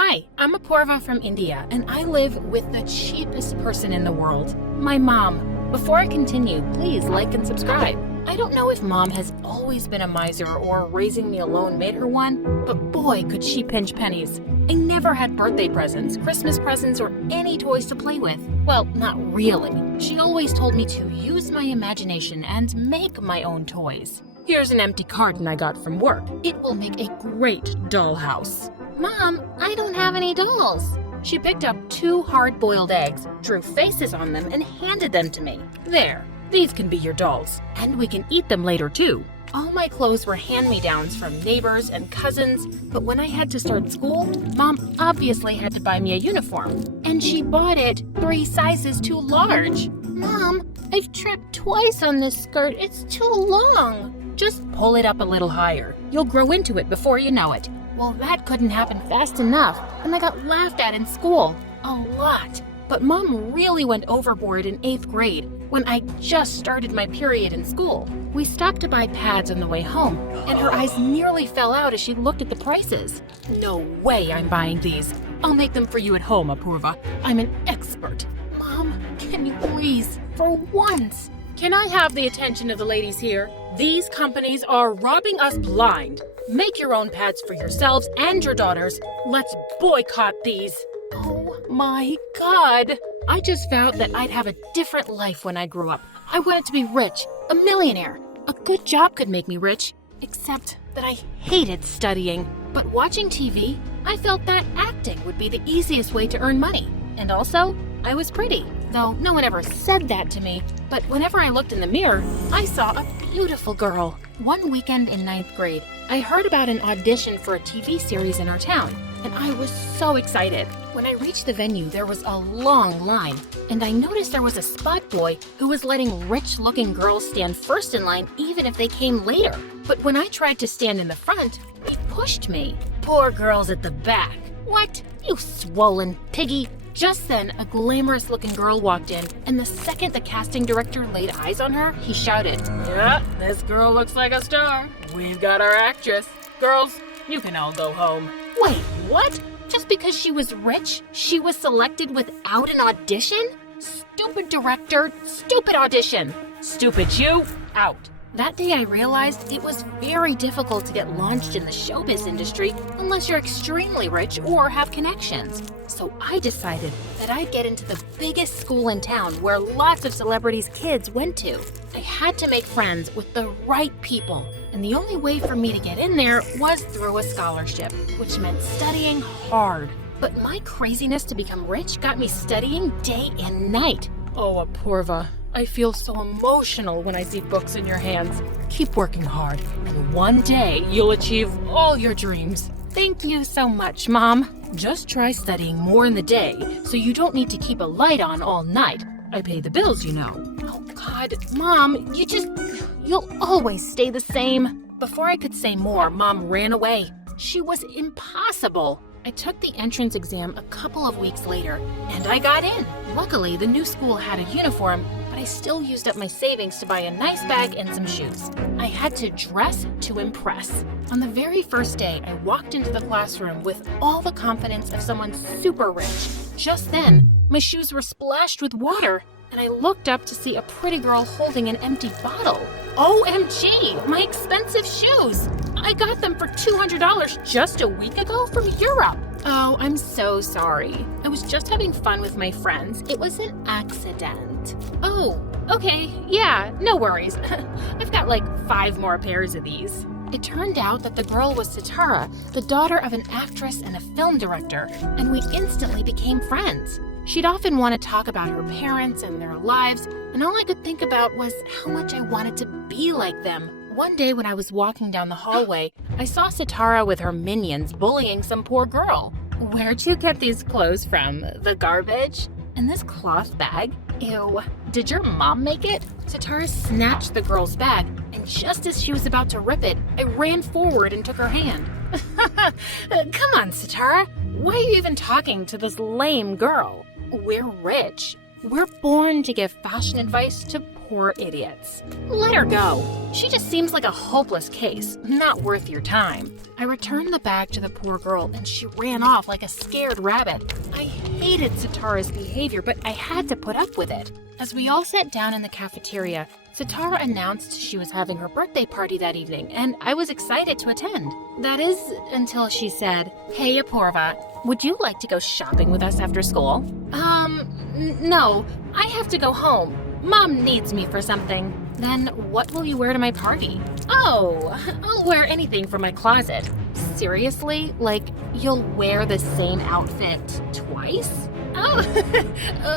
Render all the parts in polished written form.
Hi, I'm Apurva from India, and I live with the cheapest person in the world, my mom. Before I continue, please like and subscribe. I don't know if mom has always been a miser or raising me alone made her one, but boy, could she pinch pennies. I never had birthday presents, Christmas presents, or any toys to play with. Well, not really. She always told me to use my imagination and make my own toys. Here's an empty carton I got from work. It will make a great dollhouse. Mom, I don't have any dolls. She picked up 2 hard-boiled eggs, drew faces on them, and handed them to me. There, these can be your dolls, and we can eat them later too. All my clothes were hand-me-downs from neighbors and cousins, but when I had to start school, Mom obviously had to buy me a uniform, and she bought it 3 sizes too large. Mom, I've tripped twice on this skirt. It's too long. Just pull it up a little higher. You'll grow into it before you know it. Well, that couldn't happen fast enough, and I got laughed at in school. A lot. But Mom really went overboard in 8th grade when I just started my period in school. We stopped to buy pads on the way home, and her eyes nearly fell out as she looked at the prices. No way I'm buying these. I'll make them for you at home, Apurva. I'm an expert. Mom, can you please, for once? Can I have the attention of the ladies here? These companies are robbing us blind. Make your own pads for yourselves and your daughters. Let's boycott these. Oh my God. I just vowed that I'd have a different life when I grew up. I wanted to be rich, a millionaire. A good job could make me rich, except that I hated studying. But watching TV, I felt that acting would be the easiest way to earn money. And also, I was pretty, though no one ever said that to me. But whenever I looked in the mirror, I saw a beautiful girl. One weekend in 9th grade, I heard about an audition for a TV series in our town, and I was so excited. When I reached the venue, there was a long line, and I noticed there was a spot boy who was letting rich-looking girls stand first in line even if they came later. But when I tried to stand in the front, he pushed me. Poor girls at the back. What? You swollen piggy. Just then, a glamorous-looking girl walked in, and the second the casting director laid eyes on her, he shouted, "Yeah, this girl looks like a star. We've got our actress. Girls, you can all go home." Wait, what? Just because she was rich, she was selected without an audition? Stupid director, stupid audition. Stupid you, out. That day I realized it was very difficult to get launched in the showbiz industry unless you're extremely rich or have connections. So I decided that I'd get into the biggest school in town where lots of celebrities' kids went to. I had to make friends with the right people, and the only way for me to get in there was through a scholarship, which meant studying hard. But my craziness to become rich got me studying day and night. Oh, Apurva, I feel so emotional when I see books in your hands. Keep working hard, and one day you'll achieve all your dreams. Thank you so much, Mom. Just try studying more in the day so you don't need to keep a light on all night. I pay the bills, you know. Oh God, Mom, you'll always stay the same. Before I could say more, Mom ran away. She was impossible. I took the entrance exam a couple of weeks later, and I got in. Luckily, the new school had a uniform, but I still used up my savings to buy a nice bag and some shoes. I had to dress to impress. On the very first day, I walked into the classroom with all the confidence of someone super rich. Just then, my shoes were splashed with water, and I looked up to see a pretty girl holding an empty bottle. OMG, my expensive shoes! I got them for $200 just a week ago from Europe. Oh, I'm so sorry. I was just having fun with my friends. It was an accident. Oh, okay, yeah, no worries. I've got like 5 more pairs of these. It turned out that the girl was Sitara, the daughter of an actress and a film director, and we instantly became friends. She'd often want to talk about her parents and their lives, and all I could think about was how much I wanted to be like them. One day when I was walking down the hallway, I saw Sitara with her minions bullying some poor girl. Where'd you get these clothes from? The garbage? And this cloth bag? Ew. Did your mom make it? Sitara snatched the girl's bag, and just as she was about to rip it, I ran forward and took her hand. Come on, Sitara. Why are you even talking to this lame girl? We're rich. We're born to give fashion advice to poor idiots. Let her go. She just seems like a hopeless case, not worth your time. I returned the bag to the poor girl and she ran off like a scared rabbit. I hated Sitara's behavior, but I had to put up with it. As we all sat down in the cafeteria, Sitara announced she was having her birthday party that evening, and I was excited to attend. That is, until she said, "Hey, Apurva, would you like to go shopping with us after school?" No, I have to go home. Mom needs me for something. Then what will you wear to my party? Oh, I'll wear anything from my closet. Seriously? Like, you'll wear the same outfit twice? Oh,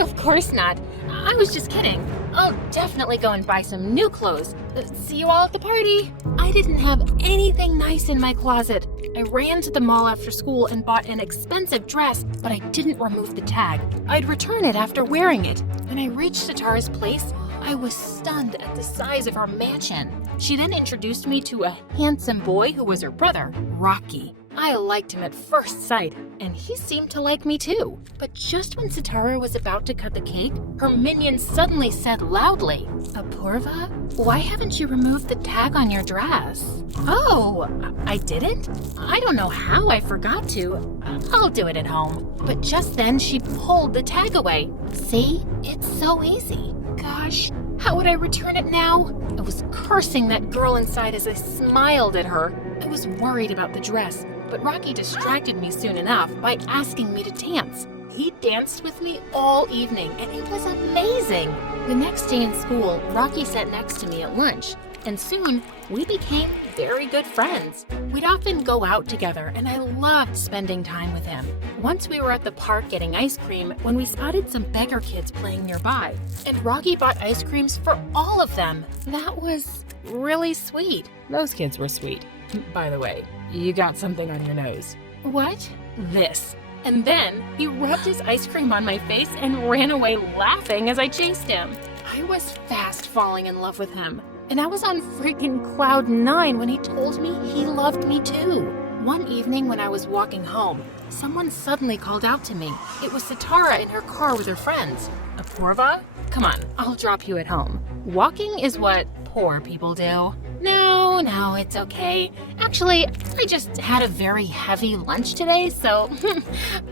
of course not. I was just kidding. I'll definitely go and buy some new clothes. See you all at the party. I didn't have anything nice in my closet. I ran to the mall after school and bought an expensive dress, but I didn't remove the tag. I'd return it after wearing it. When I reached Sitara's place, I was stunned at the size of her mansion. She then introduced me to a handsome boy who was her brother, Rocky. I liked him at first sight, and he seemed to like me too. But just when Sitara was about to cut the cake, her minion suddenly said loudly, "Apurva, why haven't you removed the tag on your dress?" "Oh, I didn't? I don't know how I forgot to. I'll do it at home." But just then she pulled the tag away. See? It's so easy. Gosh, how would I return it now? I was cursing that girl inside as I smiled at her. I was worried about the dress, but Rocky distracted me soon enough by asking me to dance. He danced with me all evening, and it was amazing. The next day in school, Rocky sat next to me at lunch, and soon we became very good friends. We'd often go out together, and I loved spending time with him. Once we were at the park getting ice cream when we spotted some beggar kids playing nearby, and Rocky bought ice creams for all of them. That was really sweet. Those kids were sweet. By the way, you got something on your nose. What? This. And then he rubbed his ice cream on my face and ran away laughing as I chased him. I was fast falling in love with him. And I was on freaking cloud 9 when he told me he loved me too. One evening when I was walking home, someone suddenly called out to me. It was Sitara in her car with her friends. "Apurva, come on, I'll drop you at home. Walking is what poor people do." No, it's okay. Actually, I just had a very heavy lunch today, so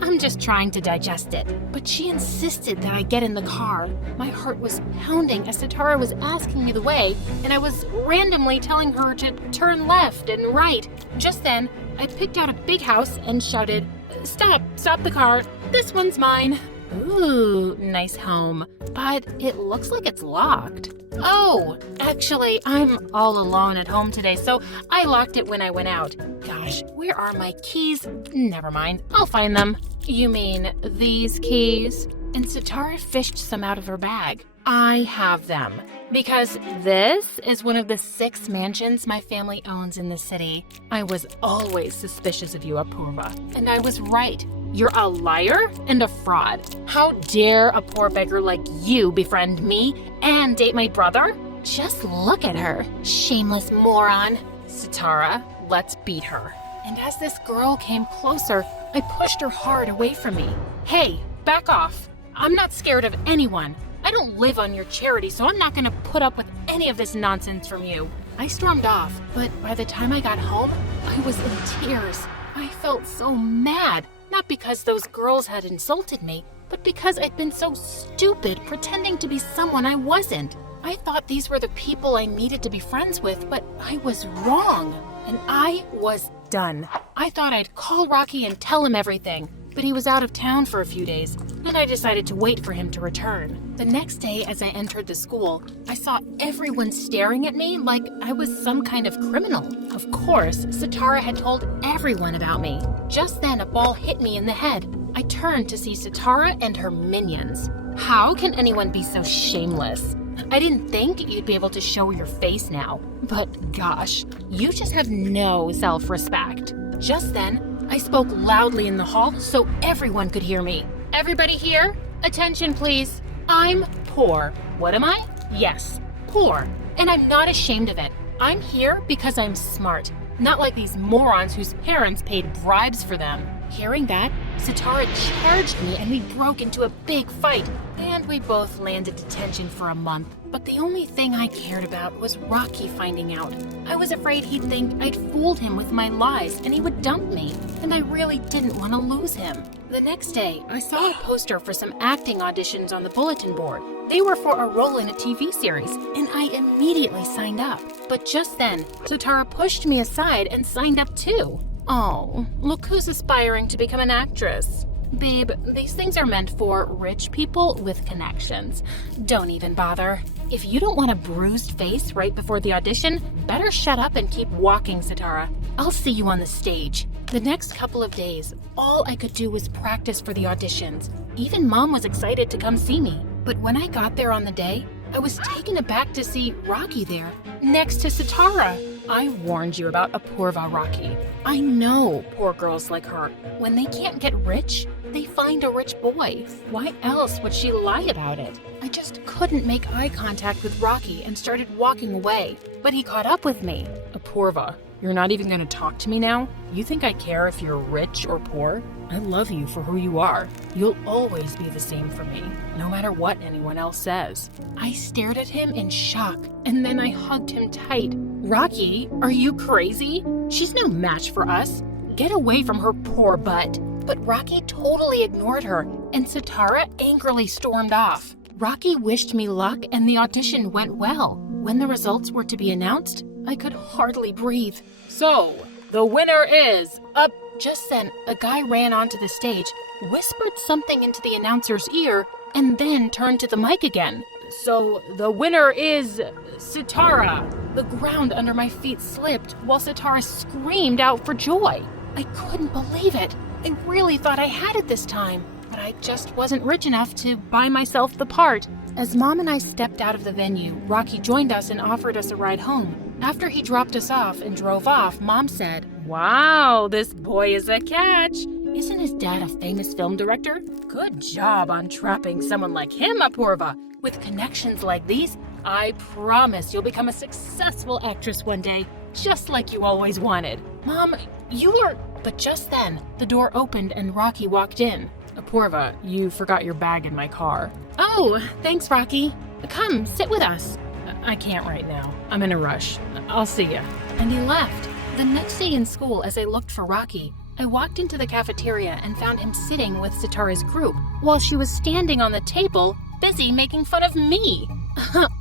I'm just trying to digest it. But she insisted that I get in the car. My heart was pounding as Sitara was asking me the way, and I was randomly telling her to turn left and right. Just then, I picked out a big house and shouted, Stop the car. This one's mine." Ooh, nice home. But it looks like it's locked. Oh, actually, I'm all alone at home today, so I locked it when I went out. Gosh, where are my keys? Never mind, I'll find them. You mean these keys? And Sitara fished some out of her bag. I have them. Because this is one of the 6 mansions my family owns in the city. I was always suspicious of you, Apurva. And I was right. You're a liar and a fraud. How dare a poor beggar like you befriend me and date my brother? Just look at her, shameless moron. Sitara, let's beat her. And as this girl came closer, I pushed her hard away from me. Hey, back off. I'm not scared of anyone. I don't live on your charity, so I'm not going to put up with any of this nonsense from you. I stormed off, but by the time I got home, I was in tears. I felt so mad, not because those girls had insulted me, but because I'd been so stupid pretending to be someone I wasn't. I thought these were the people I needed to be friends with, but I was wrong, and I was done. I thought I'd call Rocky and tell him everything, but he was out of town for a few days, and I decided to wait for him to return. The next day, as I entered the school, I saw everyone staring at me like I was some kind of criminal. Of course, Sitara had told everyone about me. Just then, a ball hit me in the head. I turned to see Sitara and her minions. How can anyone be so shameless? I didn't think you'd be able to show your face now. But gosh, you just have no self-respect. Just then, I spoke loudly in the hall so everyone could hear me. Everybody here? Attention, please. I'm poor. What am I? Yes, poor. And I'm not ashamed of it. I'm here because I'm smart. Not like these morons whose parents paid bribes for them. Hearing that, Sitara charged me and we broke into a big fight, and we both landed detention for a month. But the only thing I cared about was Rocky finding out. I was afraid he'd think I'd fooled him with my lies and he would dump me, and I really didn't want to lose him. The next day, I saw a poster for some acting auditions on the bulletin board. They were for a role in a TV series, and I immediately signed up. But just then, Sitara pushed me aside and signed up too. Oh, look who's aspiring to become an actress. Babe, these things are meant for rich people with connections. Don't even bother. If you don't want a bruised face right before the audition, better shut up and keep walking, Sitara. I'll see you on the stage. The next couple of days, all I could do was practice for the auditions. Even Mom was excited to come see me. But when I got there on the day, I was taken aback to see Rocky there, next to Sitara. I warned you about Apurva, Rocky. I know poor girls like her. When they can't get rich, they find a rich boy. Why else would she lie about it? I just couldn't make eye contact with Rocky and started walking away. But he caught up with me. Apurva, you're not even going to talk to me now? You think I care if you're rich or poor? I love you for who you are. You'll always be the same for me, no matter what anyone else says. I stared at him in shock, and then I hugged him tight. Rocky, are you crazy? She's no match for us. Get away from her poor butt. But Rocky totally ignored her, and Sitara angrily stormed off. Rocky wished me luck, and the audition went well. When the results were to be announced, I could hardly breathe. So, the winner is up. Just then, a guy ran onto the stage, whispered something into the announcer's ear, and then turned to the mic again. So, the winner is Sitara. The ground under my feet slipped while Sitara screamed out for joy. I couldn't believe it. I really thought I had it this time, but I just wasn't rich enough to buy myself the part. As Mom and I stepped out of the venue, Rocky joined us and offered us a ride home. After he dropped us off and drove off, Mom said, "Wow, this boy is a catch. Isn't his dad a famous film director? Good job on trapping someone like him, Apurva. With connections like these, I promise you'll become a successful actress one day, just like you always wanted." Mom, you were... But just then, the door opened and Rocky walked in. Apurva, you forgot your bag in my car. Oh, thanks, Rocky. Come, sit with us. I can't right now. I'm in a rush. I'll see ya. And he left. The next day in school, as I looked for Rocky, I walked into the cafeteria and found him sitting with Sitara's group, while she was standing on the table, busy making fun of me.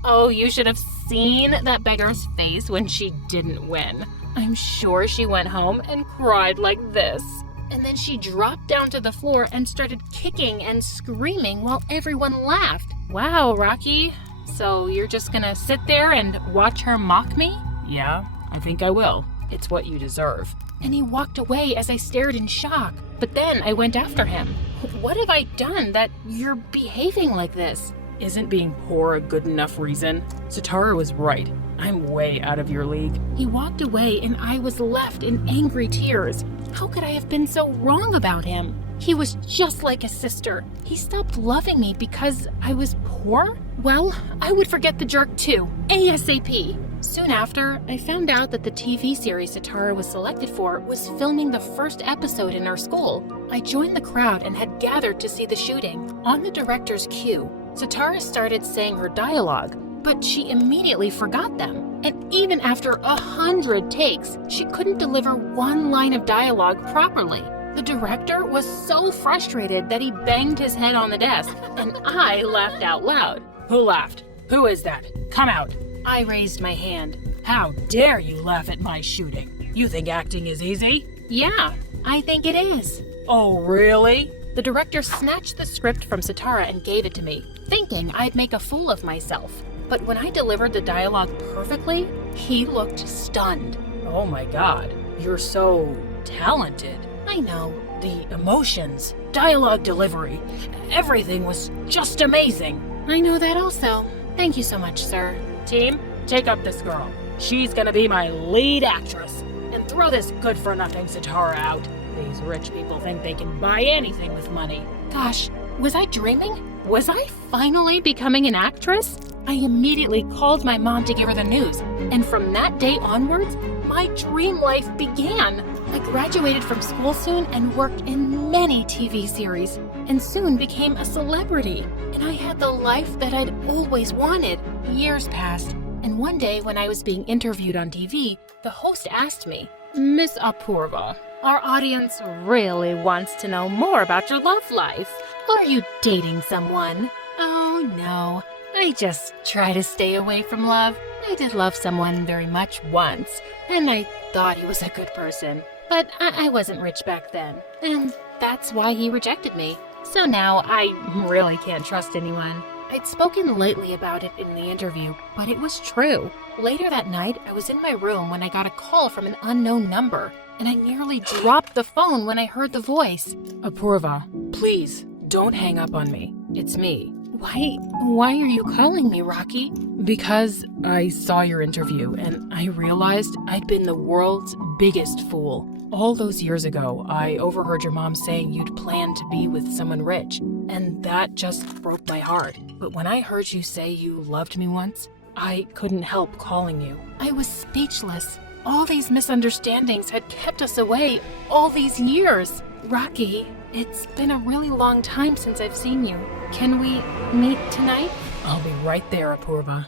Oh, you should have seen that beggar's face when she didn't win. I'm sure she went home and cried like this. And then she dropped down to the floor and started kicking and screaming while everyone laughed. Wow, Rocky. So you're just gonna sit there and watch her mock me? Yeah, I think I will. It's what you deserve. And he walked away as I stared in shock. But then I went after him. What have I done that you're behaving like this? Isn't being poor a good enough reason? Sitara was right. I'm way out of your league. He walked away and I was left in angry tears. How could I have been so wrong about him? He was just like a sister. He stopped loving me because I was poor? Well, I would forget the jerk too, ASAP. Soon after, I found out that the TV series Sitara was selected for was filming the first episode in our school. I joined the crowd and had gathered to see the shooting. On the director's cue, Sitara started saying her dialogue, but she immediately forgot them. And even after 100 takes, she couldn't deliver one line of dialogue properly. The director was so frustrated that he banged his head on the desk, and I laughed out loud. Who laughed? Who is that? Come out. I raised my hand. How dare you laugh at my shooting? You think acting is easy? Yeah, I think it is. Oh, really? The director snatched the script from Sitara and gave it to me, thinking I'd make a fool of myself. But when I delivered the dialogue perfectly, he looked stunned. Oh my God, you're so talented. I know. The emotions, dialogue delivery, everything was just amazing. I know that also. Thank you so much, sir. Team, take up this girl. She's gonna be my lead actress. And throw this good-for-nothing Sitara out. These rich people think they can buy anything with money. Gosh, was I dreaming? Was I finally becoming an actress? I immediately called my mom to give her the news, and from that day onwards, my dream life began. I graduated from school soon and worked in many TV series, and soon became a celebrity. And I had the life that I'd always wanted. Years passed, and one day when I was being interviewed on TV, the host asked me, "Miss Apurva, our audience really wants to know more about your love life. Are you dating someone?" "Oh no, I just try to stay away from love. I did love someone very much once, and I thought he was a good person. But I wasn't rich back then, and that's why he rejected me. So now I really can't trust anyone." I'd spoken lightly about it in the interview, but it was true. Later that night, I was in my room when I got a call from an unknown number, and I nearly dropped the phone when I heard the voice. "Apurva, please, don't hang up on me. It's me." Why are you calling me, Rocky?" "Because I saw your interview, and I realized I'd been the world's biggest fool. All those years ago, I overheard your mom saying you'd planned to be with someone rich, and that just broke my heart. But when I heard you say you loved me once, I couldn't help calling you." I was speechless. All these misunderstandings had kept us away all these years. "Rocky, it's been a really long time since I've seen you. Can we meet tonight?" "I'll be right there, Apurva."